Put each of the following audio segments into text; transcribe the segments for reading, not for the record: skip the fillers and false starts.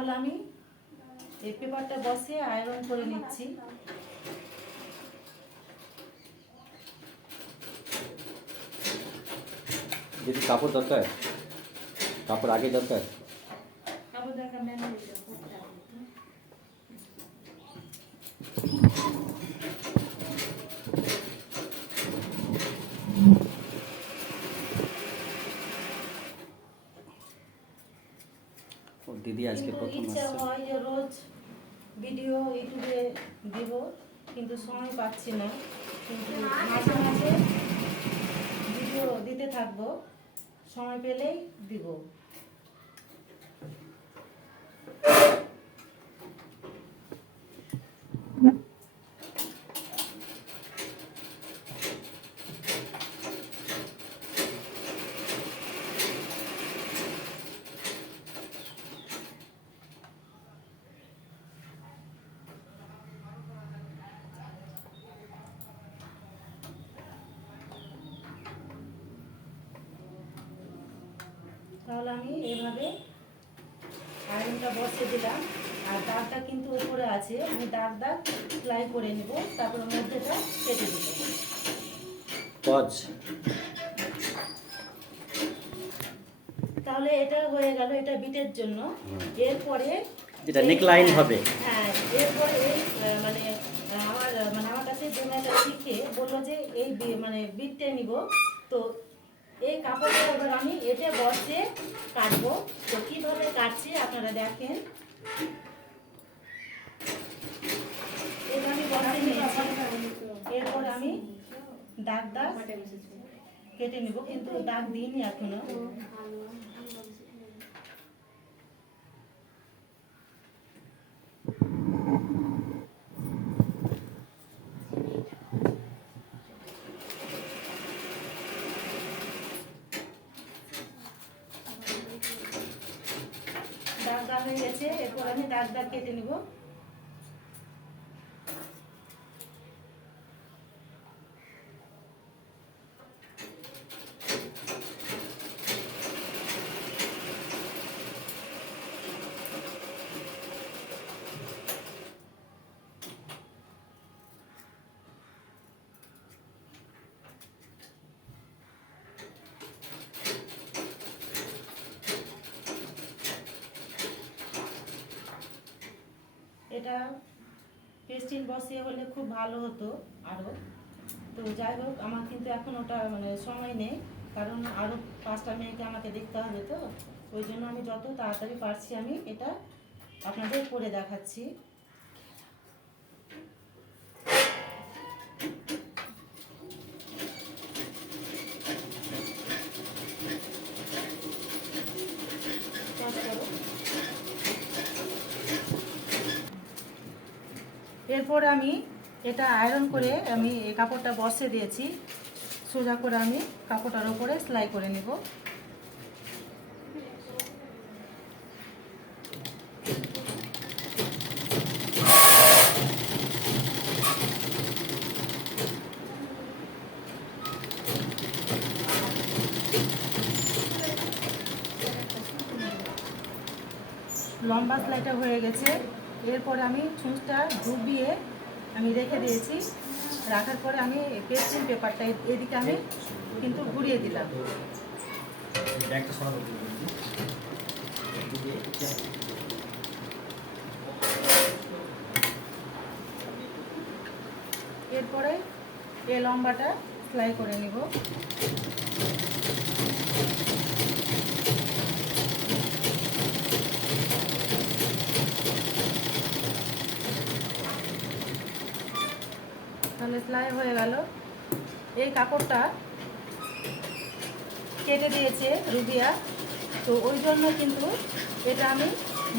তাহলে আমি এই পেপারটা বসিয়ে আয়রন করে নিচ্ছি। যদি কাপড় দরকার, কাপড় আগে দরকার, কাপড় দরকার নেই। দিদি আজকে প্রথম ইচ্ছা আসছে। হয় যে রোজ ভিডিও ইউটিউবে দেব, কিন্তু সময় পাচ্ছি না। কিন্তু মাঝে মাঝে ভিডিও দিতে থাকবো, সময় পেলেই দিব। তাহলে আমি এভাবে আয়রনটা বসিয়ে দিলাম। আর দাগটা কিন্তু উপরে আছে, আমি দাগ সেলাই করে নিব, তারপর মধ্যেটা কেটে দেব। তাহলে এটা হয়ে গেল, এটা বিটের জন্য। এরপরে যেটা নেকলাইন হবে, হ্যাঁ, এরপরে এই আমার কাছে যে মেয়েটা শিখে বললো যে এই বিটটা নিব। তো এই কাপড়টা এবার আমি এতে বসে কাটবো। তো কিভাবে কাটছি আপনারা দেখেন। এটা আমি বসে নিয়েছি, এরপর আমি দাগ কেটে নিব, কিন্তু দাগ দিইনি এখনো। দাগ হয়ে গেছে, এরপর আমি দাগ কেটে নিব। এটা পেস্টিং বসিয়ে হলে খুব ভালো হতো আরও। তো যাই হোক, আমার কিন্তু এখন ওটা সময় নেই, কারণ আরও 5টা মেয়েকে আমাকে দেখতে হবে। তো ওই জন্য আমি যত তাড়াতাড়ি পারছি আমি এটা আপনাদের করে দেখাচ্ছি। এরপর আমি এটা আয়রন করে আমি এই কাপড়টা বসে দিয়েছি। সোজা করে আমি কাপড়টার উপরে সেলাই করে নেব। লম্বা সেলাইটা হয়ে গেছে। এরপরে আমি ছুঁচটা ডুবিয়ে আমি রেখে দিয়েছি। রাখার পরে আমি পেস্টিং পেপারটা এদিকে আমি কিন্তু ঘুরিয়ে দিলাম। এরপরে এই লম্বাটা সেলাই করে নিব। তাহলে সেলাই হয়ে গেল। এই কাপড়টা কেটে দিয়েছে রুবিয়া, তো ওই জন্য কিন্তু এটা আমি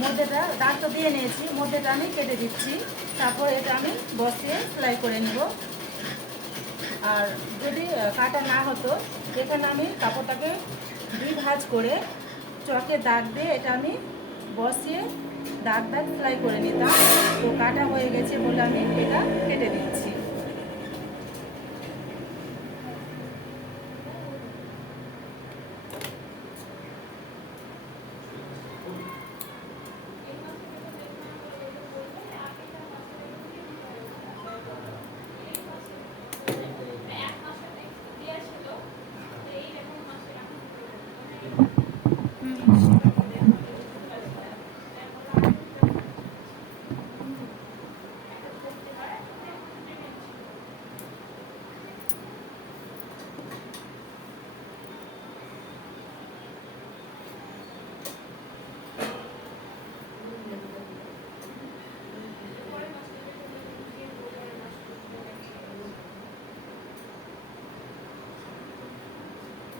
মধ্যেটা দাগ তো দিয়ে নিয়েছি, মধ্যেটা আমি কেটে দিচ্ছি। তারপর এটা আমি বসিয়ে সেলাই করে নিব। আর যদি কাটা না হতো, এখানে আমি কাপড়টাকে 2 ভাঁজ করে চকে দাগ দিয়ে এটা আমি বসিয়ে দাগ সেলাই করে নিতাম। তো কাটা হয়ে গেছে বলে আমি এটা কেটে দিচ্ছি।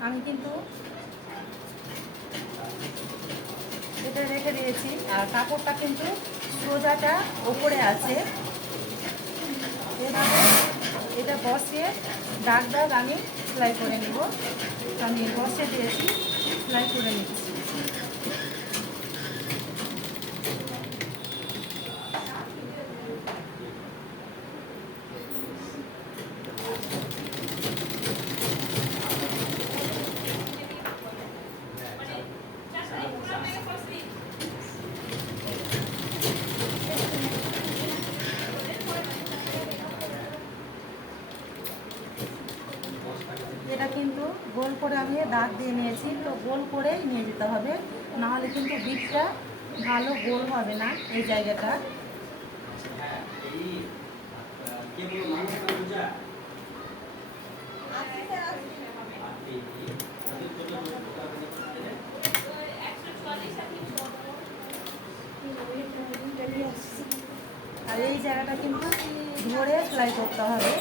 আমি কিন্তু এটা রেখে দিয়েছি, আর কাপড়টা কিন্তু সোজাটা ওপরে আছে। এভাবে এটা বসিয়ে দাগ দাগ আমি সেলাই করে নিব। আমি বসিয়ে দিয়েছি, সেলাই করে নিচ্ছি। এটা কিন্তু গোল করে আমি দাগ দিয়ে নিয়েছি, তো গোল করেই নিয়ে যেতে হবে, নাহলে কিন্তু বিটটা ভালো গোল হবে না এই জায়গাটা। আর এই জায়গাটা কিন্তু ধরে সেলাই করতে হবে।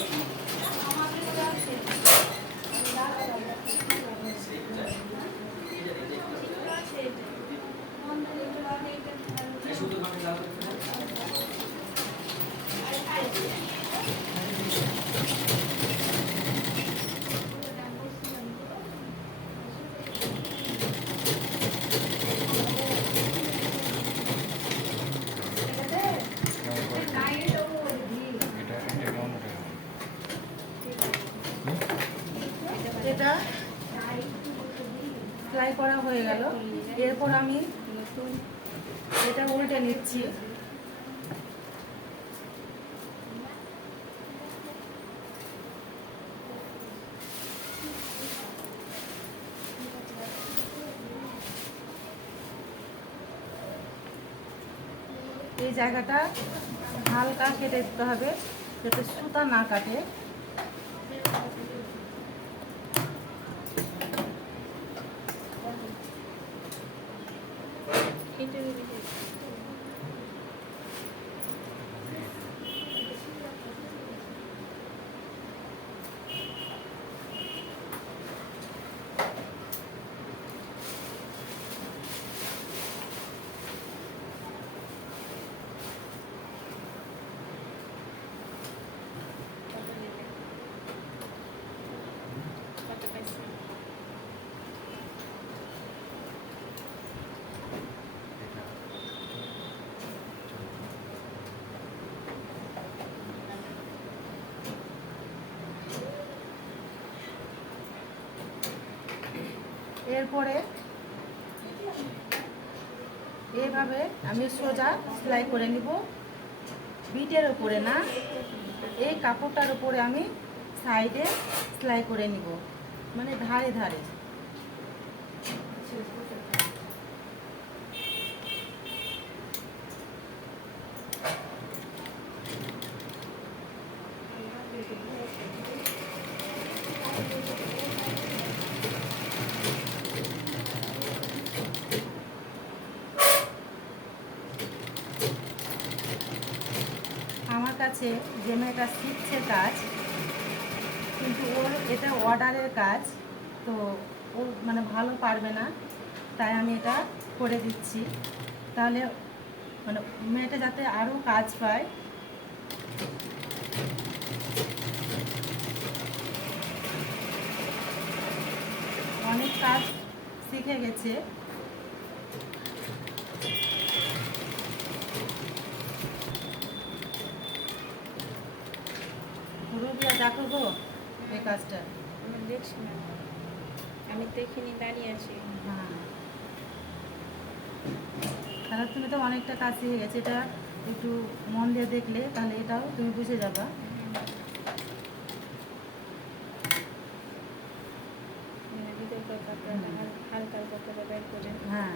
এটা সেলাই করা হয়ে গেল। এরপর আমি এটা উল্টে নিচ্ছি। এই জায়গাটা হালকা কেটে দিতে হবে যাতে সুতা না কাটে। এরপরে এইভাবে আমি সোজা সেলাই করে নিব, বিটের উপরে না, এই কাপড়টার উপরে আমি সাইডে সেলাই করে নিব, মানে ধারে ধারে। আমার কাছে যে মেয়েটা শিখছে কাজ, কিন্তু ওর এটা অর্ডারের কাজ, তো ও মানে ভালো পারবে না, তাই আমি এটা করে দিচ্ছি, তাহলে মানে মেয়েটা যাতে আরও কাজ পায়। অনেক কাজ শিখে গেছে। রুবিয়া দেখো গো এই কাজটা। আমি দেখছি না, আমি দেখিনি, দাঁড়িয়ে আছি। হ্যাঁ, তাহলে তুমি তো অনেকটা কাজ শিখে গেছে, এটা একটু মন দিয়ে দেখলে তাহলে এটাও তুমি বুঝে যাবা। ভিতরকার কাপড়টা হালকা হালকা করে বের করে। হ্যাঁ,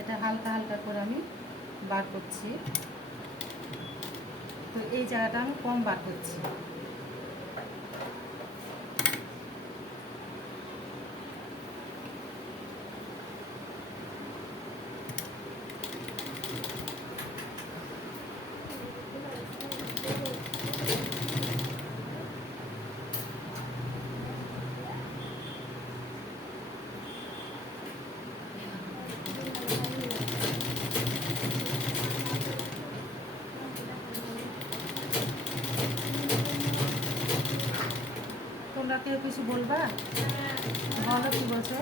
এটা হালকা হালকা করে আমি বার করছি, তো এই জায়গাটা আমি কম বার করছি। তোমরা কেউ কিছু বলবা? বলো কি বলছো?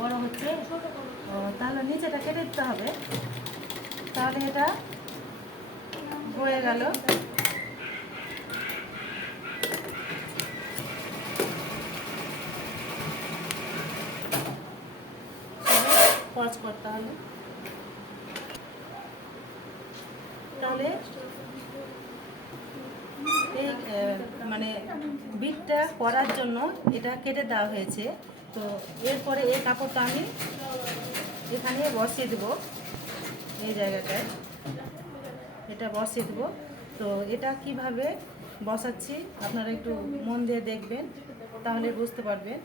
বড় হচ্ছে? ও, তাহলে নিচেটা কেটে দিতে হবে। তাহলে এটা হয়ে গেল। পজ করতে হবে। তাহলে এই মানে বিটটা করার জন্য এটা কেটে দেওয়া হয়েছে। তো এরপরে এই কাপড়টা আমি এখানে বসিয়ে দেবো, এই জায়গাটায় এটা বসিয়ে দেবো। তো এটা কিভাবে বসাচ্ছি আপনারা একটু মন দিয়ে দেখবেন, তাহলে বুঝতে পারবেন।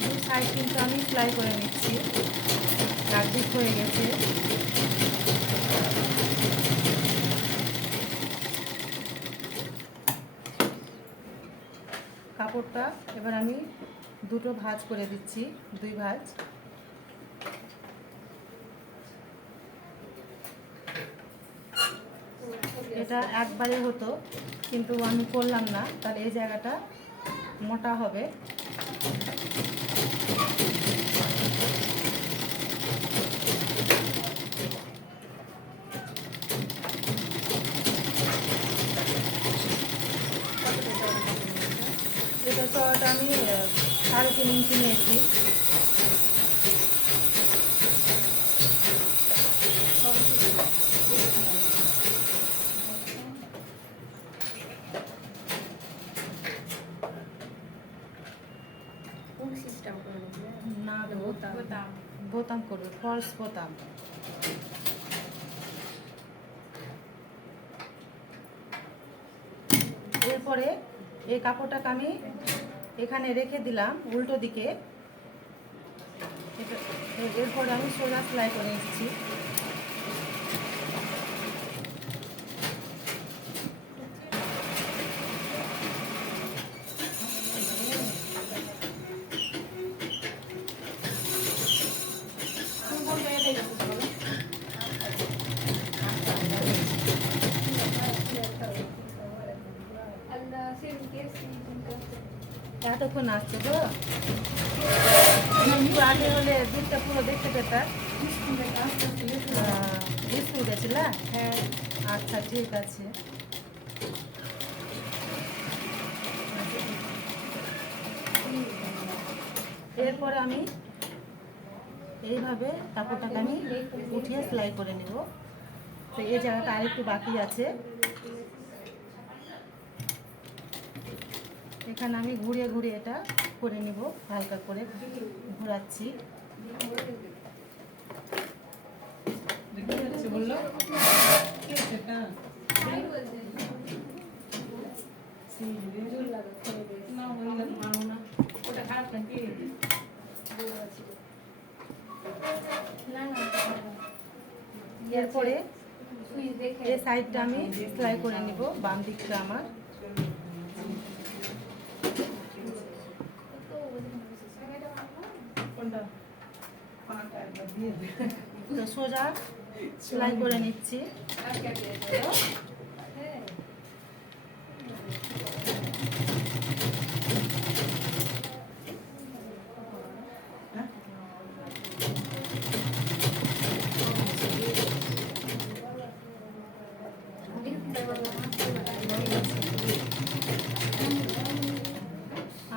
দু সাইড কিন্তু আমি সেলাই করে নিচ্ছি, একদিক হয়ে গেছে। কাপড়টা এবার আমি দুটো ভাঁজ করে দিচ্ছি, 2 ভাঁজ। এটা একবারে হতো, কিন্তু আমি করলাম না, তাহলে এই জায়গাটা মোটা হবে। এটা চড়াটা আমি 3.5 ইঞ্চি নিয়েছি। না, বোতাম করবে, ফলস বোতাম। এরপরে এই কাপড়টাকে আমি এখানে রেখে দিলাম উল্টো দিকে। এরপরে আমি সোজা সেলাই করে এসেছি। এতক্ষণ আসছে তো, একটু আগে হলে দুধটা পুরো দেখতে পেতাম। স্কুল গেছিলা? হ্যাঁ। আচ্ছা, ঠিক আছে। এরপরে আমি এইভাবে কাপড়টাকে আমি উঠিয়ে সেলাই করে নেব। তো এই জায়গাটা আরেকটু বাকি আছে, এখানে আমি ঘুরিয়ে ঘুরিয়ে এটা করে নিব, হালকা করে ঘোরাচ্ছি। এরপরে এই সাইডটা আমি সেলাই করে নিব, বাম দিকটা আমার। তো সোজা সেলাই করে নিচ্ছি।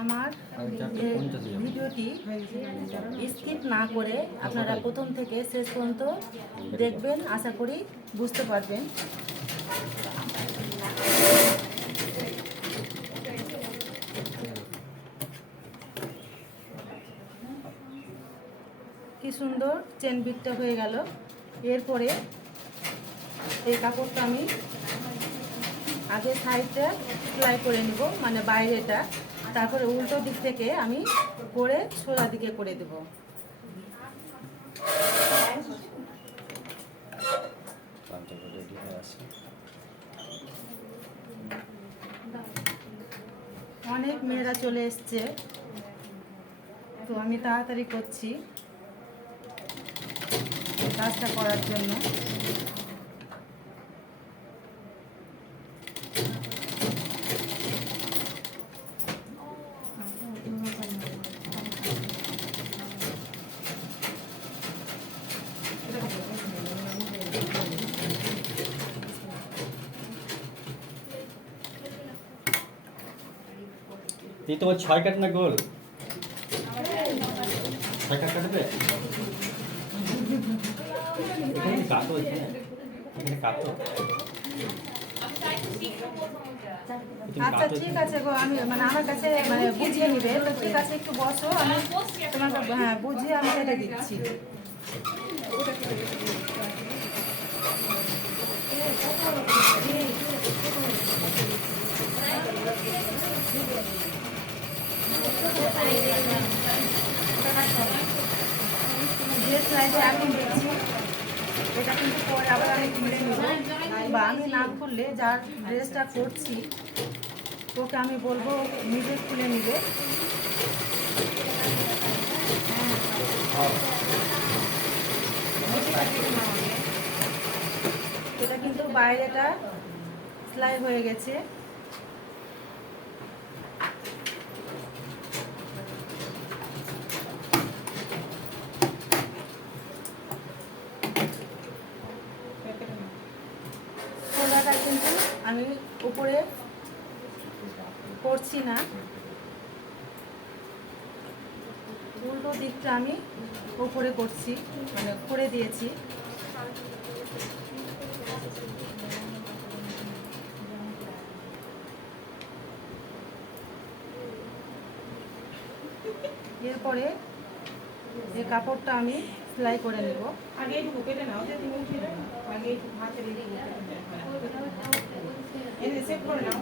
আমার ভিডিওটি স্কিপ না করে আপনারা প্রথম থেকে শেষ পর্যন্ত দেখবেন, আশা করি বুঝতে পারবেন। কি সুন্দর চেন বিটটা হয়ে গেল। এরপরে এই কাপড়টা আমি আগে সাইডটা সেলাই করে নিব, মানে বাইরেটা, তারপরে উল্টো দিক থেকে আমি করে সোজা দিকে করে দেব। অনেক অনেক মেয়েরা চলে এসছে, তো আমি তাড়াতাড়ি করছি কাজটা করার জন্য। ये तो 6 काटना गोल 6 কাটবে এখানে কাটো এখানে কাটো আচ্ছা ঠিক আছে গো, আমি মানে আমার কাছে মানে বুঝিয়ে নিবে, তো ঠিক আছে একটু বসো, আমি তোমাকে হ্যাঁ বুঝিয়ে আমি কেটে দিচ্ছি। যে স্লাইডে আমি দিচ্ছি এটা কিন্তু পরে আবার আমি খুলে নেব, বা আমি না খুললে যার ড্রেসটা করছি ওকে আমি বলবো নিজে খুলে নিবে। এটা কিন্তু বাইরেটা সেলাই হয়ে গেছে। খোলাটা কিন্তু আমি উপরে করছি না, উল্টো দিকটা আমি উপরে করছি, মানে করে দিয়েছি। এরপরে এই কাপড়টা আমি সেলাই করে নেব। আগে একটু কেটে নাও, যে তুমি উঠিয়ে নাও, আগে একটু হাতে রেখে এনে সেভ করে নাও।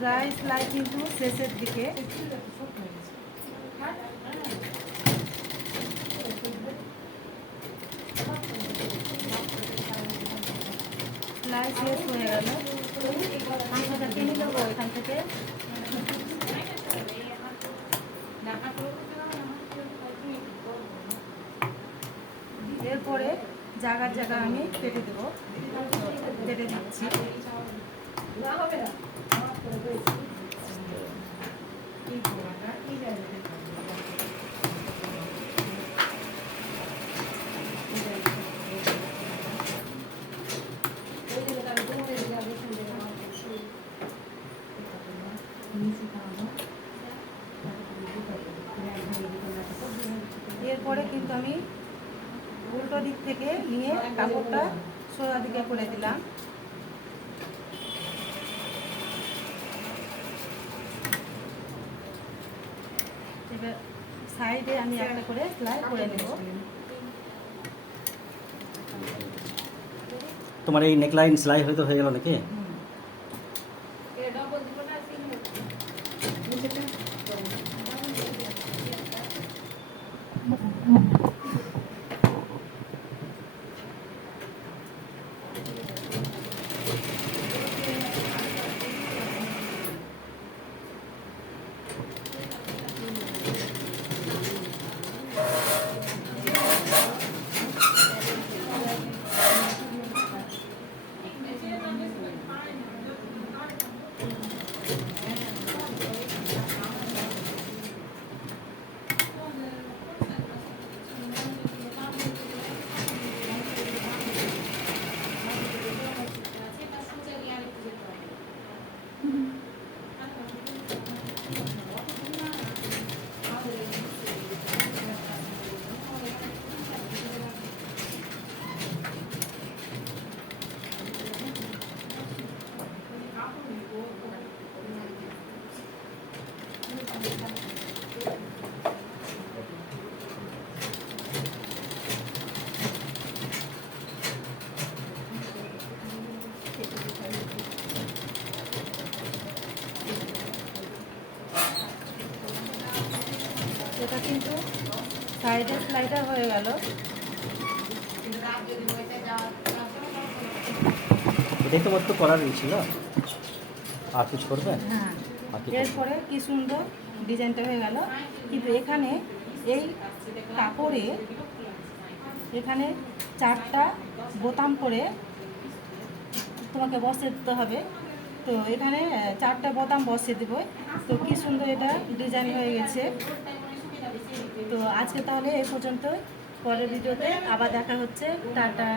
প্রায় সেলাই কিন্তু শেষের দিকে। সেলাই শেষ হয়ে গেল, মাংসটা টেনে দেবো এখান থেকে। এরপরে জায়গার জায়গা আমি কেটে দেবো, কেটে দিচ্ছি। এরপরে কিন্তু আমি উল্টো দিক থেকে নিয়ে কাপড়টা সোজা দিকে করে দিলাম। এবার সাইডে আমি একটা করে সেলাই করে নেব। তোমার এই নেকলাইন সেলাই হয়তো হয়ে গেল নাকি? এটা কিন্তু সাইডে স্লাইডার হয়ে গেল। এটাই তো মাত্র করারই ছিল, আর কিছু করবে? হ্যাঁ, আর কি এরপরে কি সুন্দর ডিজাইনটা হয়ে গেল। কিন্তু এখানে এই কাপড়ে এখানে 4টা বোতাম করে তোমাকে বসিয়ে দিতে হবে। তো এখানে 4টা বোতাম বসিয়ে দেবো। তো কি সুন্দর এটা ডিজাইন হয়ে গেছে। তো আজকে তাহলে এই পর্যন্ত, পরের ভিডিওতে আবার দেখা হচ্ছে। টাটা।